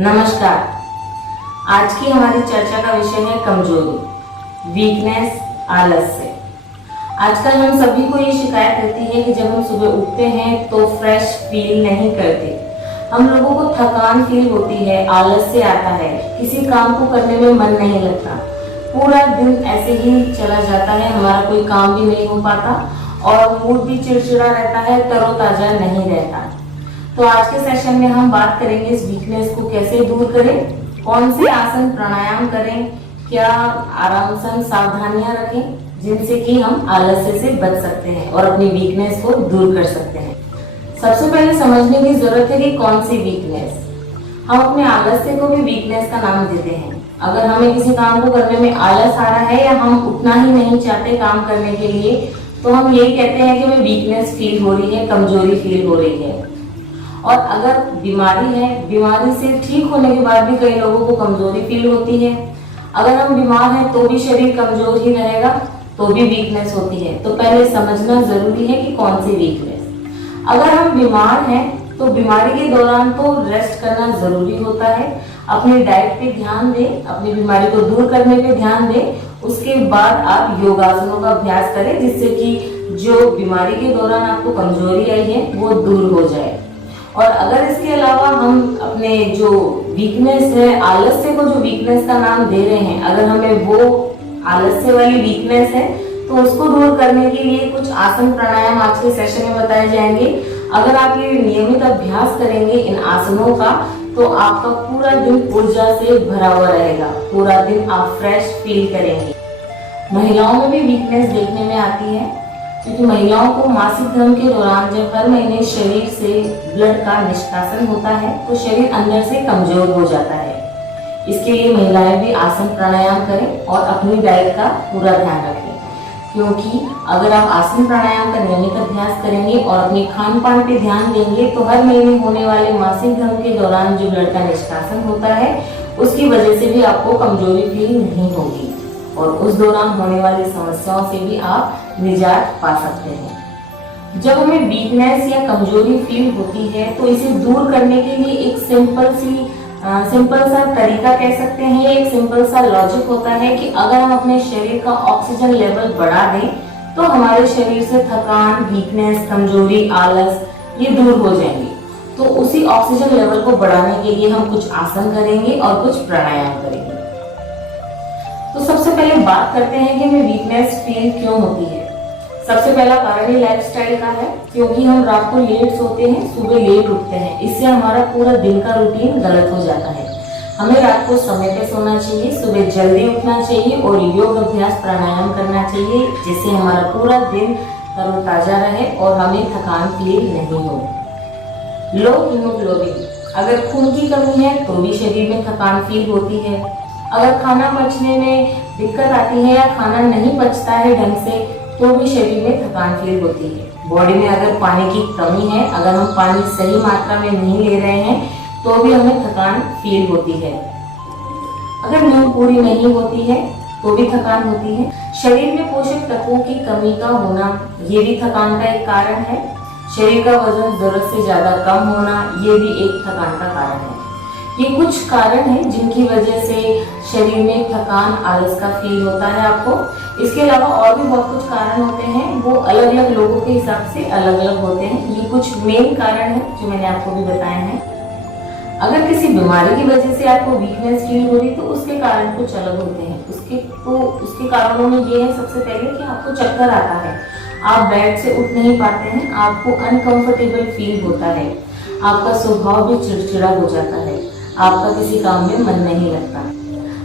नमस्कार। आज की हमारी चर्चा का विषय है कमजोरी, वीकनेस, आलस्य। आजकल हम सभी को ये शिकायत रहती है कि जब हम सुबह उठते हैं तो फ्रेश फील नहीं करते। हम लोगों को थकान फील होती है, आलस्य आता है, किसी काम को करने में मन नहीं लगता, पूरा दिन ऐसे ही चला जाता है, हमारा कोई काम भी नहीं हो पाता और मूड भी चिड़चिड़ा रहता है, तरोताजा नहीं रहता। तो आज के सेशन में हम बात करेंगे इस वीकनेस को कैसे दूर करें, कौन से आसन प्राणायाम करें, क्या आराम सावधानियां रखें जिनसे कि हम आलस्य से बच सकते हैं और अपनी वीकनेस को दूर कर सकते हैं। सबसे पहले समझने की जरूरत है कि कौन सी वीकनेस। हम अपने आलस्य को भी वीकनेस का नाम देते हैं। अगर हमें किसी काम को करने में आलस आ रहा है या हम उठना ही नहीं चाहते काम करने के लिए, तो हम यही कहते हैं कि हमें वीकनेस फील हो रही है, कमजोरी फील हो रही है। और अगर बीमारी है, बीमारी से ठीक होने के बाद भी कई लोगों को कमजोरी फील होती है। अगर हम बीमार हैं तो भी शरीर कमजोर ही रहेगा, तो भी वीकनेस होती है। तो पहले समझना जरूरी है कि कौन सी वीकनेस। अगर हम बीमार हैं तो बीमारी के दौरान तो रेस्ट करना जरूरी होता है। अपनी डाइट पे ध्यान दें, अपनी बीमारी को दूर करने पे ध्यान दें। उसके बाद आप योगासनों का अभ्यास करें जिससे कि जो बीमारी के दौरान आपको कमजोरी आई है वो दूर हो जाए। और अगर इसके अलावा हम अपने जो वीकनेस है, आलस्य को जो वीकनेस का नाम दे रहे हैं, अगर हमें वो आलस्य वाली वीकनेस है तो उसको दूर करने के लिए कुछ आसन प्राणायाम आज के सेशन में बताए जाएंगे। अगर आप ये नियमित अभ्यास करेंगे इन आसनों का तो आपका पूरा दिन ऊर्जा से भरा हुआ रहेगा, पूरा दिन आप फ्रेश फील करेंगे। महिलाओं में भी वीकनेस देखने में आती है क्योंकि महिलाओं को मासिक धर्म के दौरान जब हर महीने शरीर से ब्लड का निष्कासन होता है तो शरीर अंदर से कमजोर हो जाता है। इसके लिए महिलाएं भी आसन प्राणायाम करें और अपनी डाइट का पूरा ध्यान रखें, क्योंकि अगर आप आसन प्राणायाम का नियमित अभ्यास करेंगे और अपने खान पान पे ध्यान देंगे तो हर महीने होने वाले मासिक धर्म के दौरान जो ब्लड का निष्कासन होता है उसकी वजह से भी आपको कमजोरी फील नहीं होगी और उस दौरान होने वाली समस्याओं से भी आप निजात पा सकते हैं। जब हमें वीकनेस या कमजोरी फील होती है तो इसे दूर करने के लिए एक सिंपल सा तरीका कह सकते हैं, एक सिंपल सा लॉजिक होता है कि अगर हम अपने शरीर का ऑक्सीजन लेवल बढ़ा दें तो हमारे शरीर से थकान, वीकनेस, कमजोरी, आलस ये दूर हो जाएंगे। तो उसी ऑक्सीजन लेवल को बढ़ाने के लिए हम कुछ आसन करेंगे और कुछ प्राणायाम करेंगे। तो सबसे पहले बात करते हैं कि हमें वीकनेस फील क्यों होती है। सबसे पहला कारण ये लाइफस्टाइल का है, क्योंकि हम रात को लेट सोते हैं, सुबह लेट उठते हैं, इससे हमारा पूरा दिन का रूटीन गलत हो जाता है। हमें रात को समय पे सोना चाहिए, सुबह जल्दी उठना चाहिए और योग अभ्यास प्राणायाम करना चाहिए जिससे हमारा पूरा दिन तरोताजा रहे और हमें थकान फील नहीं हो। लो हीमोग्लोबिन, अगर खून की कमी है तो भी शरीर में थकान फील होती है। अगर खाना पचने में दिक्कत आती है या खाना नहीं पचता है ढंग से तो भी शरीर में थकान फील होती है। बॉडी में अगर पानी की कमी है, अगर हम पानी सही मात्रा में नहीं ले रहे हैं तो भी हमें थकान फील होती है। अगर नींद पूरी नहीं होती है तो भी थकान होती है। शरीर में पोषक तत्वों की कमी का होना ये भी थकान का एक कारण है। शरीर का वजन जरूरत से ज्यादा कम होना ये भी एक थकान का कारण है। ये कुछ कारण हैं जिनकी वजह से शरीर में थकान, आलस का फील होता है आपको। इसके अलावा और भी बहुत कुछ कारण होते हैं, वो अलग अलग लोगों के हिसाब से अलग अलग होते हैं। ये कुछ मेन कारण हैं जो मैंने आपको भी बताए हैं। अगर किसी बीमारी की वजह से आपको वीकनेस फील हो रही तो उसके कारण कुछ अलग होते हैं। उसके कारणों में ये है सबसे पहले कि आपको चक्कर आता है, आप बेड से उठ नहीं पाते हैं, आपको अनकंफर्टेबल फील होता है, आपका स्वभाव भी चिड़चिड़ा हो जाता है, आपका किसी काम में मन नहीं लगता,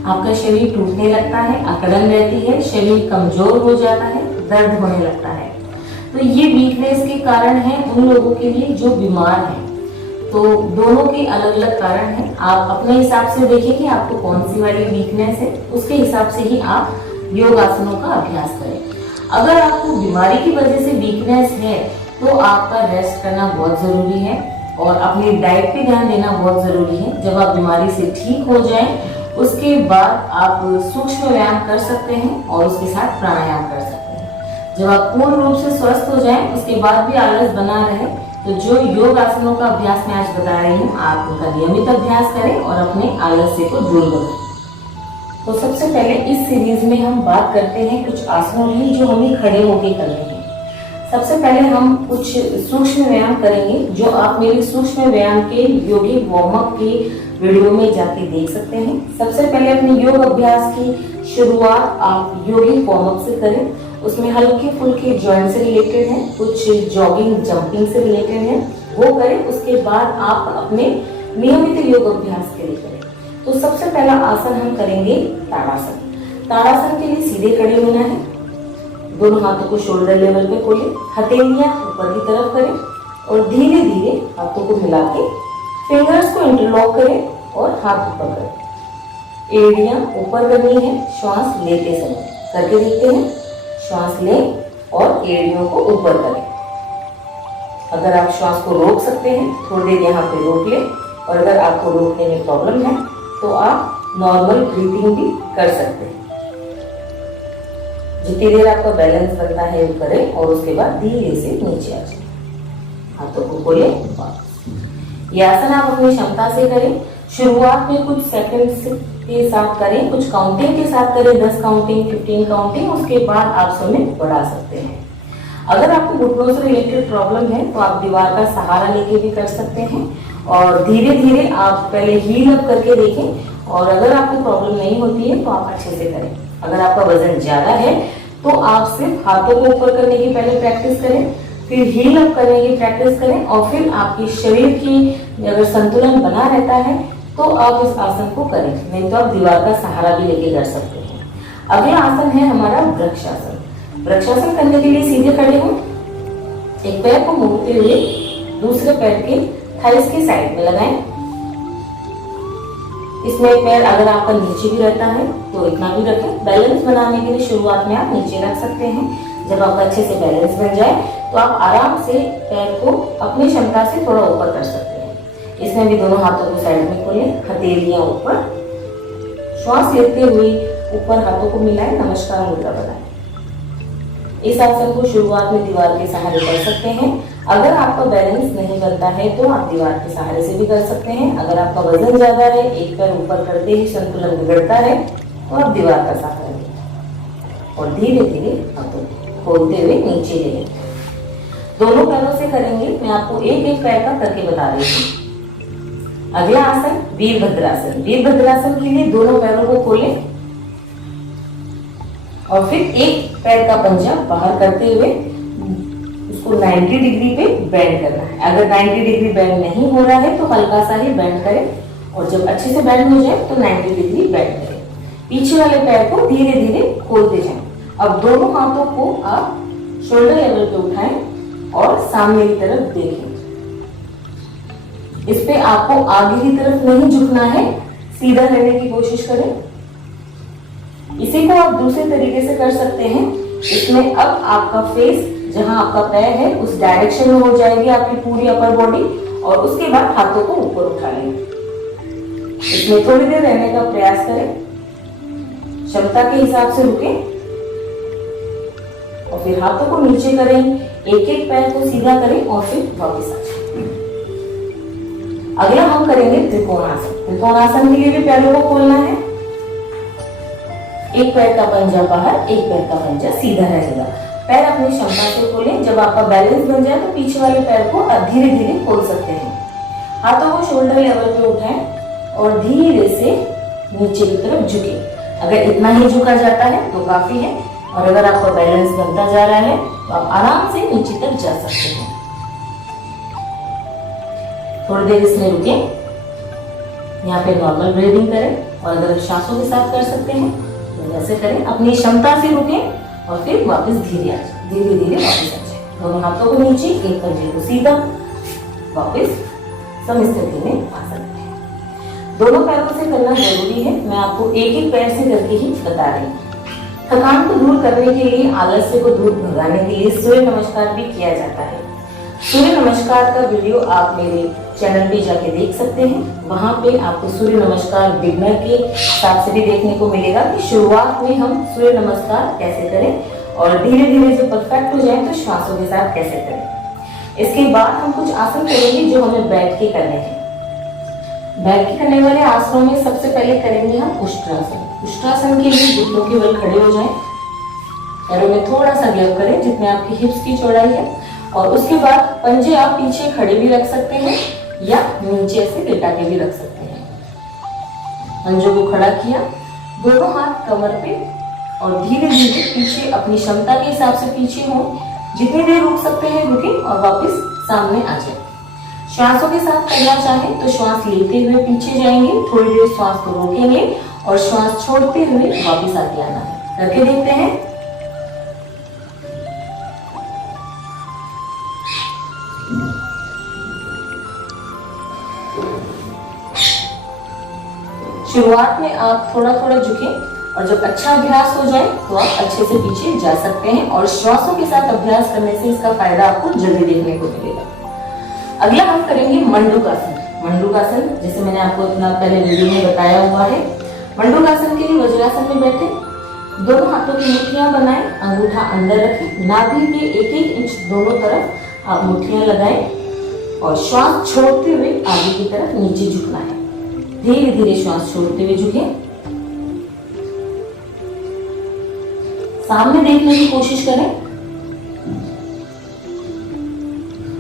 आपका शरीर टूटने लगता है, अकड़न रहती है, शरीर कमजोर हो जाता है, दर्द होने लगता है। तो ये वीकनेस के कारण हैं उन लोगों के लिए जो बीमार हैं। तो दोनों के अलग अलग कारण हैं। आप अपने हिसाब से देखिए कि आपको कौन सी वाली वीकनेस है, उसके हिसाब से ही आप योगासनों का अभ्यास करें। अगर आपको बीमारी की वजह से वीकनेस है तो आपका रेस्ट करना बहुत जरूरी है और अपनी डाइट पे ध्यान देना बहुत जरूरी है। जब आप बीमारी से ठीक हो जाएं उसके बाद आप सूक्ष्म व्यायाम कर सकते हैं और उसके साथ प्राणायाम कर सकते हैं। जब आप पूर्ण रूप से स्वस्थ हो जाएं उसके बाद भी आलस बना रहे तो जो योग आसनों का अभ्यास मैं आज बता रही हूँ, आप उनका नियमित अभ्यास करें और अपने आलस्य को दूर करें। तो सबसे पहले इस सीरीज में हम बात करते हैं कुछ आसनों की जो हमें खड़े होकर करने हैं। सबसे पहले हम कुछ सूक्ष्म व्यायाम करेंगे जो आप मेरे सूक्ष्म व्यायाम के योगी वार्म अप की वीडियो में जाके देख सकते हैं। सबसे पहले अपने योग अभ्यास की शुरुआत आप योगी वार्म अप से करें। उसमें हल्के फुल्के जॉइंट से रिलेटेड है, कुछ जॉगिंग जंपिंग से रिलेटेड है, वो करें। उसके बाद आप अपने नियमित योग अभ्यास के लिए करें। तो सबसे पहला आसन हम करेंगे ताड़ासन। ताड़ासन के लिए सीधे खड़े होना है, दोनों हाथों को शोल्डर लेवल पे खोलें, हथेलियां ऊपर की तरफ करें और धीरे धीरे हाथों को मिला के फिंगर्स को इंटरलॉक करें और हाथ ऊपर करें। एड़ियां ऊपर करनी है श्वास लेते समय, करके देखते हैं। श्वास लें और एड़ियों को ऊपर करें। अगर आप श्वास को रोक सकते हैं थोड़ी देर यहाँ पे रोक लें, और अगर आपको रोकने में प्रॉब्लम है तो आप नॉर्मल ब्रीथिंग भी कर सकते हैं। जितनी देर आपका बैलेंस बनता है वो करें और उसके बाद धीरे से नीचे आ जाए, हाथों को खोलें। यह आसन आप अपनी क्षमता से करें। शुरुआत में कुछ सेकंड्स के साथ करें, कुछ काउंटिंग के साथ करें, 10 काउंटिंग, 15 काउंटिंग। उसके बाद आप समय बढ़ा सकते हैं। अगर आपको घुटनों से रिलेटेड प्रॉब्लम है तो आप दीवार का सहारा लेके भी कर सकते हैं और धीरे धीरे आप पहले हील अप करके देखें। और अगर आपको प्रॉब्लम नहीं होती है तो आप अच्छे से करें। अगर आपका वजन ज्यादा है तो आप सिर्फ हाथों को ऊपर करने की पहले प्रैक्टिस करें, फिर हील अप करने की प्रैक्टिस करें और फिर आपके शरीर की अगर संतुलन बना रहता है तो आप इस आसन को करें, नहीं तो आप दीवार का सहारा भी लेके कर सकते हैं। अगला आसन है हमारा वृक्षासन। वृक्षासन करने के लिए सीधे खड़े हों, एक पैर को मोड़ते हुए दूसरे पैर के थाइस की साइड में लगाएं। इसमें पैर अगर आपका नीचे भी रहता है तो इतना भी रखें। बैलेंस बनाने के लिए शुरुआत में आप नीचे रख सकते हैं। जब आपका अच्छे से बैलेंस बन जाए तो आप आराम से पैर को अपनी क्षमता से थोड़ा ऊपर कर सकते हैं। इसमें भी दोनों हाथों को साइड में खोलें, हथेलियां ऊपर, श्वास लेते हुए ऊपर हाथों को मिलाएं, नमस्कार मुद्रा बनाएं। इस आसन को शुरुआत में दीवार के सहारे कर सकते हैं। अगर आपका बैलेंस नहीं बनता है तो आप दीवार के सहारे से भी कर सकते हैं। अगर आपका वजन ज्यादा है, एक पैर ऊपर करते ही संतुलन बिगड़ता है तो आप दीवार का सहारा लें और धीरे धीरे हाथों खोलते हुए नीचे ले लें। दोनों पैरों से करेंगे, मैं आपको एक एक पैर का करके बता रही हूँ। अगला आसन वीरभद्रासन। वीरभद्रासन के लिए दोनों पैरों को खोलें और फिर एक पैर का पंजा बाहर करते हुए उसको 90 डिग्री पे बेंड करना है। अगर 90 डिग्री बेंड नहीं हो रहा है तो हल्का सा ही बेंड करें और जब अच्छे से बेंड हो जाए तो 90 डिग्री बेंड करें। पीछे वाले पैर को धीरे धीरे खोलते जाएं। अब दोनों हाथों को आप शोल्डर लेवल पे उठाएं और सामने की तरफ देखें। इस पे आपको आगे की तरफ नहीं झुकना है, सीधा रहने की कोशिश करें। इसी को आप दूसरे तरीके से कर सकते हैं। इसमें अब आपका फेस जहां आपका पैर है उस डायरेक्शन में हो जाएगी आपकी पूरी अपर बॉडी और उसके बाद हाथों को ऊपर उठा लेंगे। इसमें थोड़ी देर रहने का प्रयास करें, क्षमता के हिसाब से रुकें और फिर हाथों को नीचे करें, एक एक पैर को सीधा करें और फिर वापस आ जाए। अगला हम करेंगे त्रिकोणासन। त्रिकोणासन के लिए भी पैरों को खोलना है, एक पैर का पंजा बाहर, एक पैर का पंजा सीधा रहेगा। पैर अपनी क्षमता से खोलें। जब आपका बैलेंस बन जाए तो पीछे वाले पैर को धीरे धीरे खोल सकते हैं। हाथों को शोल्डर लेवल पे उठाएं और धीरे से नीचे की तरफ झुके। अगर इतना ही झुका जाता है तो काफी है और अगर आपका बैलेंस बनता जा रहा है तो आप आराम से नीचे तक जा सकते हैं। थोड़ी देर इसमें रुकें, यहाँ पे नॉर्मल ब्रीदिंग करें और अगर सांसों के साथ कर सकते हैं तो वैसे करें। अपनी क्षमता से रुकें और फिर वापस धीरे आ जाए, धीरे धीरे वापस आ जाए। दोनों हाथों को नीचे, एक पंजे को सीधा, वापस समस्थिति में आ सकते हैं। दोनों पैरों से करना जरूरी है, मैं आपको एक एक पैर से करके ही बता रही हूँ। थकान को दूर करने के लिए, आलस्य को दूर भगाने के लिए सूर्य नमस्कार भी किया जाता है। सूर्य नमस्कार का वीडियो आप मेरे चैनल पे जाके देख सकते हैं। वहां पे आपको सूर्य नमस्कार बिगनर के हिसाब से भी देखने को मिलेगा कि शुरुआत में हम सूर्य नमस्कार कैसे करें और धीरे धीरे जब परफेक्ट हो जाए तो श्वासों के साथ कैसे करें। इसके बाद हम कुछ आसन करेंगे जो हमें बैठ के करने हैं। बैठ के करने वाले आसनों में सबसे पहले करेंगे हम उष्ट्रासन। उष्ट्रासन के लिए घुटनों के बल खड़े हो जाएं, पैरों में थोड़ा सा गैप करें जितने आपकी हिप्स की चौड़ाई है, और उसके बाद पंजे आप पीछे खड़े भी रख सकते हैं या नीचे से लेटा के भी रख सकते हैं। पंजों को खड़ा किया, दोनों हाथ कमर पे, और धीरे धीरे पीछे अपनी क्षमता के हिसाब से पीछे हो, जितनी देर रुक सकते हैं रुकें और वापस सामने आ जाए। श्वासों के साथ करना चाहें तो श्वास लेते हुए पीछे जाएंगे, थोड़ी देर श्वास को रोकेंगे और श्वास छोड़ते हुए वापस आगे आना है। करके देखते हैं। शुरुआत में आप थोड़ा थोड़ा झुकें और जब अच्छा अभ्यास हो जाए तो आप अच्छे से पीछे जा सकते हैं, और श्वासों के साथ अभ्यास करने से इसका फायदा आपको जल्दी देखने को मिलेगा। अगला हम करेंगे मंडूकासन। मंडूकासन जैसे मैंने आपको अपना पहले वीडियो में बताया हुआ है। मंडूकासन के लिए वज्रासन में बैठे, दोनों हाथों की मुट्ठियां बनाएं, अंगूठा अंदर रखें, नाभि के 1-1 इंच दोनों तरफ आप मुट्ठियां लगाएं और श्वास छोड़ते हुए आगे की तरफ नीचे झुकना है। धीरे धीरे श्वास छोड़ते हुए झुकें, सामने देखने की कोशिश करें।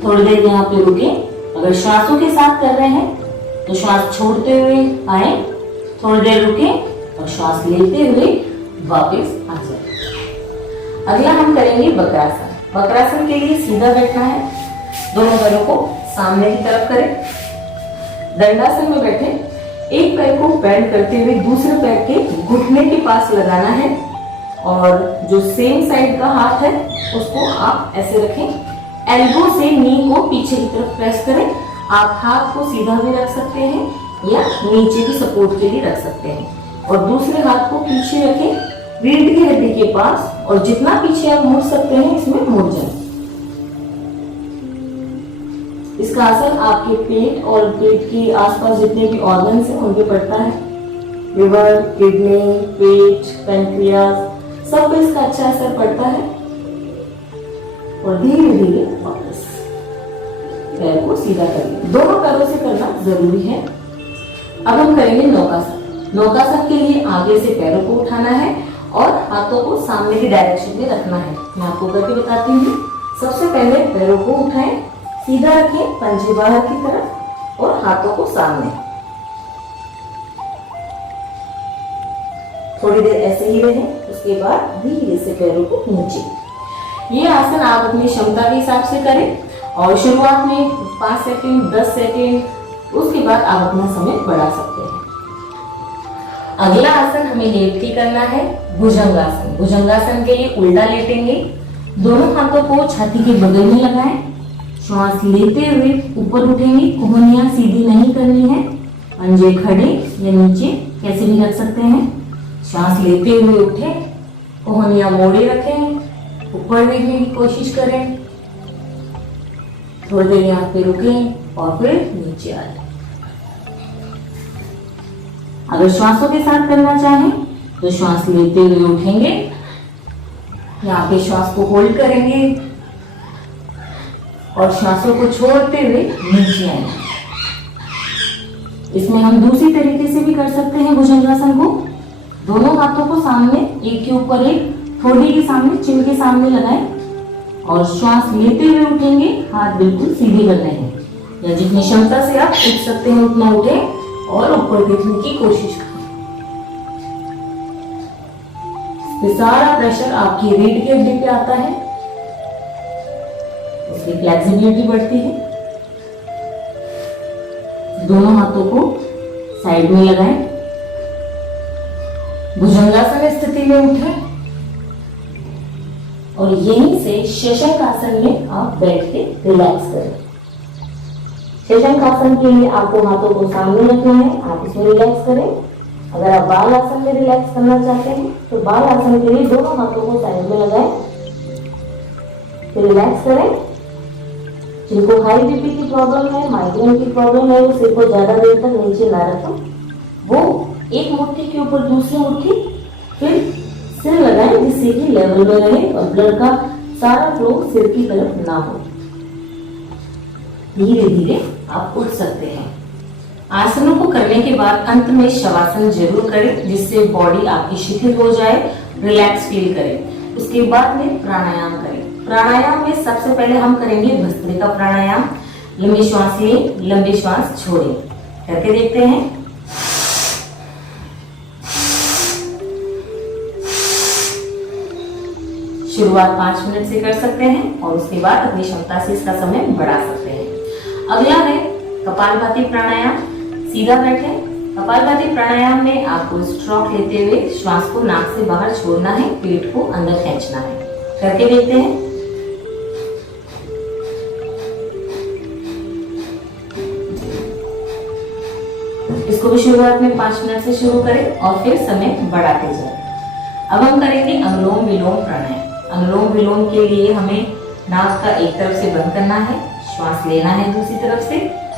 थोड़ी देर यहाँ पे रुके। अगर श्वासों के साथ कर रहे हैं तो श्वास छोड़ते हुए आए, थोड़ी देर रुके और श्वास लेते हुए वापस आ जाए। अगला हम करेंगे वक्रासन। वक्रासन के लिए सीधा बैठना है, दोनों पैरों को सामने की तरफ करें। दंडासन में बैठे, एक पैर को बेंड करते हुए दूसरे पैर के घुटने के पास लगाना है, और जो सेम साइड का हाथ है उसको आप ऐसे रखें। एल्बो से नी को पीछे की तरफ प्रेस करें। आप हाथ को सीधा भी रख सकते हैं या नीचे भी सपोर्ट के लिए रख सकते हैं, और दूसरे हाथ को पीछे रखें रीढ़ की हड्डी के पास, और जितना पीछे आप मुड़ सकते हैं इसमें मुड़ जाएं। इसका असर आपके पेट और पेट के आसपास जितने भी ऑर्गन्स हैं उन पे पड़ता है। लिवर, किडनी, पेट, पैंक्रियाज, सब पे इसका अच्छा असर पड़ता है। और धीरे धीरे वापस पैर को सीधा करिए। दोनों पैरों से करना जरूरी है। अब हम करेंगे नौकासन। नौकासन के लिए आगे से पैरों को उठाना है और हाथों को सामने की डायरेक्शन में रखना है। मैं आपको करके बताती हूँ। सबसे पहले पैरों को उठाएं, सीधा रखें, पंजे बाहर की तरफ और हाथों को सामने। थोड़ी देर ऐसे ही रहें, उसके बाद धीरे से पैरों को नीचे। ये आसन आप अपनी क्षमता के हिसाब से करें, और शुरुआत में 5 सेकंड, 10 सेकंड, उसके बाद आप अपना समय बढ़ा सकते हैं। अगला आसन हमें लेट के करना है, भुजंगासन। भुजंगासन के लिए उल्टा लेटेंगे, दोनों हाथों को छाती के बगल में लगाएं, श्वास लेते हुए ऊपर उठेंगे। कोहनियां सीधी नहीं करनी है, पंजे खड़े या नीचे कैसे भी रख सकते हैं। श्वास लेते हुए उठे, कोहनियां मोड़े रखें, ऊपर देखने की कोशिश करें, थोड़ी देर यहाँ पे रुकें और फिर नीचे आ जाए। अगर श्वासों के साथ करना चाहें तो श्वास लेते हुए उठेंगे, यहाँ पे श्वास को होल्ड करेंगे और श्वासों को छोड़ते हुए नीचे आएंगे। इसमें हम दूसरी तरीके से भी कर सकते हैं भुजंगासन को। दोनों हाथों को सामने, एक के ऊपर एक, ठोड़ी के सामने, चिन के सामने लगाएं और श्वास लेते हुए उठेंगे। हाथ बिल्कुल सीधे करने हैं, या जितनी क्षमता से आप उठ सकते हैं उतना उठें और ऊपर देखने की कोशिश करें। सारा प्रेशर आपकी रीढ़ की हड्डी पे आता है, उसकी फ्लेक्सिबिलिटी बढ़ती है। दोनों हाथों को साइड में लगाएं, भुजंगासन स्थिति में उठें और यहीं से शशंकासन में आप बैठ के रिलैक्स करें। शशंकासन के लिए आपको हाथों को सामने रखना है, आप इसमें रिलैक्स करें। अगर आप बाल आसन में रिलैक्स करना चाहते हैं तो बाल आसन के लिए दोनों हाथों को साइड में लगाएं, फिर रिलैक्स करें। जिनको हाई बीपी की प्रॉब्लम है, माइग्रेन की प्रॉब्लम है, वो सिर को ज्यादा देर तक नीचे ना रखें, वो एक मुट्ठी के ऊपर दूसरी मुट्ठी फिर सिर लगाएं, जिससे कि लेवल में रहे और ब्लड का सारा फ्लो सिर की तरफ ना हो। धीरे धीरे आप उठ सकते हैं। आसनों को करने के बाद अंत में शवासन जरूर करें, जिससे बॉडी आपकी शिथिल हो जाए, रिलैक्स फील करें। उसके बाद में प्राणायाम करें। प्राणायाम में सबसे पहले हम करेंगे भस्त्रिका प्राणायाम। लंबी श्वास लें, लंबी श्वास छोड़ें, करके देखते हैं। शुरुआत 5 मिनट से कर सकते हैं और उसके बाद अपनी क्षमता से इसका समय बढ़ा सकते हैं। अगला है कपालभाति प्राणायाम। सीधा बैठे। कपालभाति प्राणायाम में आपको स्ट्रोक लेते हुए श्वास को नाक से बाहर छोड़ना है, पेट को अंदर खींचना है, करके देखते हैं। इसको भी शुरुआत में 5 मिनट से शुरू करें और फिर समय बढ़ाते जाएं। अब हम करेंगे अनुलोम विलोम प्राणायाम। अनुलोम विलोम के लिए हमें नाक का एक तरफ से बंद करना है, श्वास लेना है दूसरी तरफ से,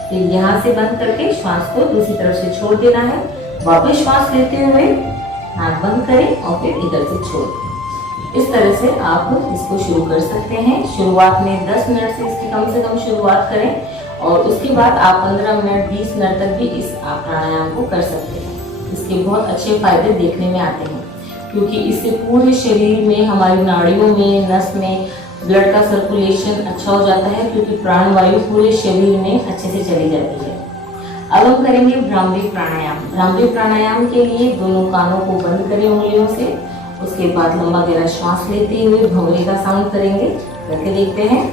फिर यहाँ से बंद करके श्वास को दूसरी तरफ से छोड़ देना है। वापस श्वास लेते हुए नाक बंद करें और फिर इधर से छोड़। इस तरह से आप इसको शुरू कर सकते हैं। शुरुआत में 10 मिनट से इसकी कम से कम शुरुआत करें और उसके बाद आप 15 मिनट 20 मिनट तक भी इस प्राणायाम को कर सकते हैं। इसके बहुत अच्छे फायदे देखने में आते हैं, क्योंकि इससे पूरे शरीर में, हमारी नाड़ियों में, नस में ब्लड का सर्कुलेशन अच्छा हो जाता है, क्योंकि प्राणवायु पूरे शरीर में अच्छे से चली जाती है। अब हम करेंगे भ्रामरी प्राणायाम। भ्रामरी प्राणायाम के लिए दोनों कानों को बंद करें उंगलियों से। उसके बाद लंबा गहरा श्वास लेते हुए भ्रामरी का साउंड करेंगे, करके देखते हैं।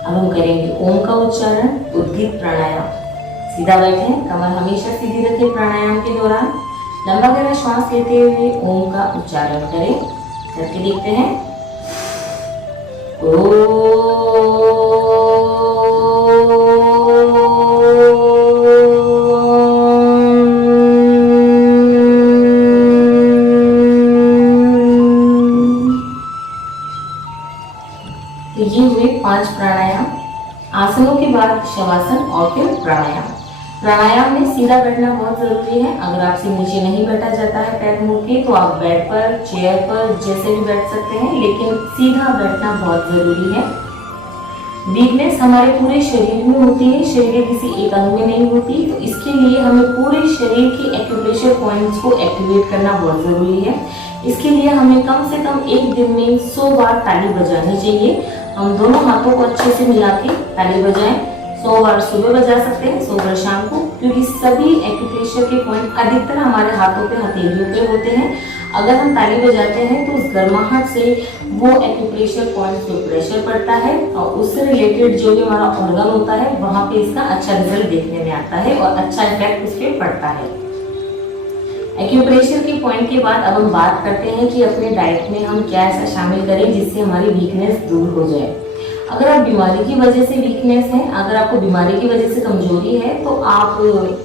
अब हम करेंगे ओम का उच्चारण, उद्गीत प्राणायाम। सीधा बैठे, कमर हमेशा सीधी रखें। प्राणायाम के दौरान लंबा गहरा श्वास लेते हुए ओम का उच्चारण करें, करके देखते हैं। तो ये हुए 5 प्राणायाम। आसनों के बाद शवासन और फिर प्राणायाम। प्राणायाम में सीधा बैठना बहुत जरूरी है। अगर आपसे नीचे नहीं बैठा जाता है पैर मुड़ के, तो आप बेड पर, चेयर पर जैसे भी बैठ सकते हैं, लेकिन सीधा बैठना बहुत जरूरी है। वीकनेस हमारे पूरे शरीर में होती है, शरीर के किसी एक अंग में नहीं होती। तो इसके लिए हमें पूरे शरीर के एक्यूप्रेशर पॉइंट्स को एक्टिवेट करना बहुत जरूरी है। इसके लिए हमें कम से कम एक दिन में 100 बार ताली बजानी चाहिए। हम दोनों हाथों को अच्छे से मिला के ताली बजाएं। 100 बार सुबह बजा सकते हैं, 100 बार शाम को, क्योंकि सभी एक्यूप्रेशर के पॉइंट अधिकतर हमारे हाथों पे, हथेलियों पे होते हैं। अगर हम ताली बजाते हैं तो उस गर्माहट से वो एक्यूप्रेशर पॉइंट पे प्रेशर पड़ता है और उससे रिलेटेड जो भी हमारा ऑर्गन होता है वहां पे इसका अच्छा रिजल्ट देखने में आता है और अच्छा इफेक्ट उस पर पड़ता है। एक्यूप्रेशर के पॉइंट के बाद अब हम बात करते हैं कि अपने डाइट में हम क्या ऐसा शामिल करें जिससे हमारी वीकनेस दूर हो जाए। अगर आप बीमारी की वजह से वीकनेस है, अगर आपको बीमारी की वजह से कमजोरी है, तो आप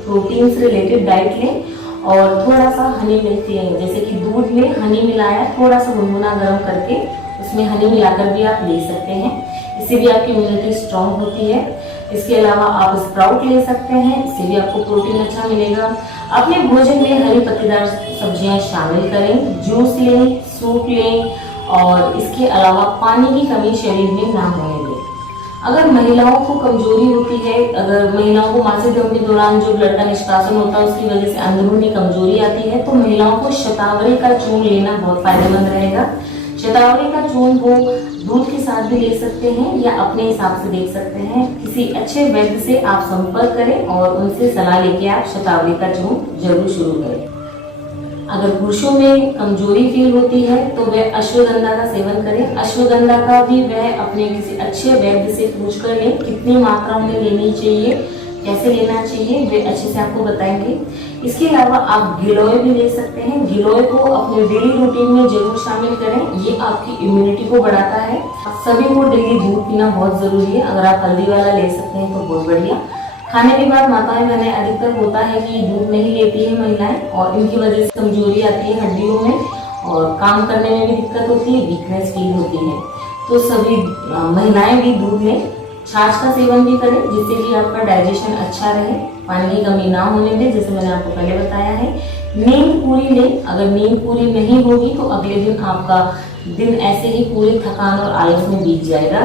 प्रोटीन से रिलेटेड डाइट लें और थोड़ा सा हनी मिल्क लें। जैसे कि दूध में हनी मिलाया, थोड़ा सा गुनगुना गर्म करके उसमें हनी मिलाकर भी आप ले सकते हैं। इससे भी आपकी इम्यूनिटी स्ट्रांग होती है। इसके अलावा आप स्प्राउट ले सकते हैं, इससे भी आपको प्रोटीन अच्छा मिलेगा। अपने भोजन में हरी पत्तेदार सब्जियां शामिल करें, जूस लें, सूप लें और इसके अलावा पानी की कमी शरीर में ना होने दें। अगर महिलाओं को कमजोरी होती है, अगर महिलाओं को मासिक धर्म के दौरान जो ब्लड का निष्कासन होता है उसकी वजह से अंदरूनी कमजोरी आती है, तो महिलाओं को शतावरी का चूर्ण लेना बहुत फायदेमंद रहेगा। शतावरी का चूर्ण वो दूध के साथ भी ले सकते हैं या अपने हिसाब से देख सकते हैं। किसी अच्छे वैद्य से आप संपर्क करें और उनसे सलाह लेके आप शतावरी का चूर्ण जरूर शुरू करें। अगर पुरुषों में कमजोरी फील होती है तो वे अश्वगंधा का सेवन करें। अश्वगंधा का भी वह अपने किसी अच्छे वैद्य से पूछ कर लें कितनी मात्रा में लेनी चाहिए, कैसे लेना चाहिए, वे अच्छे से आपको बताएंगे। इसके अलावा आप गिलोय भी ले सकते हैं। गिलोय को अपने डेली रूटीन में जरूर शामिल करें, ये आपकी इम्यूनिटी को बढ़ाता है। सभी को डेली दूध पीना बहुत जरूरी है। अगर आप हल्दी वाला ले सकते हैं तो बहुत बढ़िया। खाने के बाद माताएं बहनें अधिकतर होता है कि दूध नहीं लेती है महिलाएं और इनकी वजह से कमजोरी आती है हड्डियों में और काम करने में भी दिक्कत होती है, वीकनेस फील होती है। तो सभी महिलाएं भी दूध लें, छाछ का सेवन भी करें जिससे कि आपका डाइजेशन अच्छा रहे, पानी की कमी ना होने दें, जैसे मैंने आपको पहले बताया है। नींद पूरी लें, अगर नींद पूरी नहीं होगी तो अगले दिन आपका दिन ऐसे ही पूरे थकान और आलस में बीत जाएगा।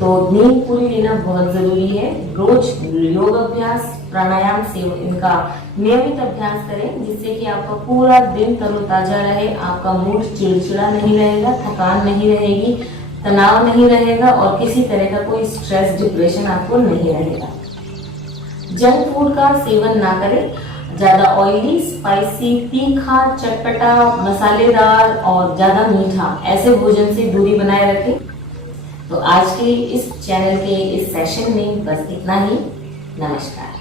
तो नींद पूरी लेना बहुत जरूरी है। रोज योग अभ्यास, प्राणायाम से इनका नियमित अभ्यास करें जिससे कि आपका पूरा दिन तरोताजा रहे, आपका मूड चिड़चिड़ा नहीं रहेगा, थकान नहीं रहेगी, तनाव नहीं रहेगा और किसी तरह का कोई स्ट्रेस डिप्रेशन आपको नहीं रहेगा। जंक फूड का सेवन ना करें, ज्यादा ऑयली, स्पाइसी, तीखा, चटपटा, मसालेदार और ज्यादा मीठा ऐसे भोजन से दूरी बनाए रखें। तो आज के इस चैनल के इस सेशन में बस इतना ही। नमस्कार।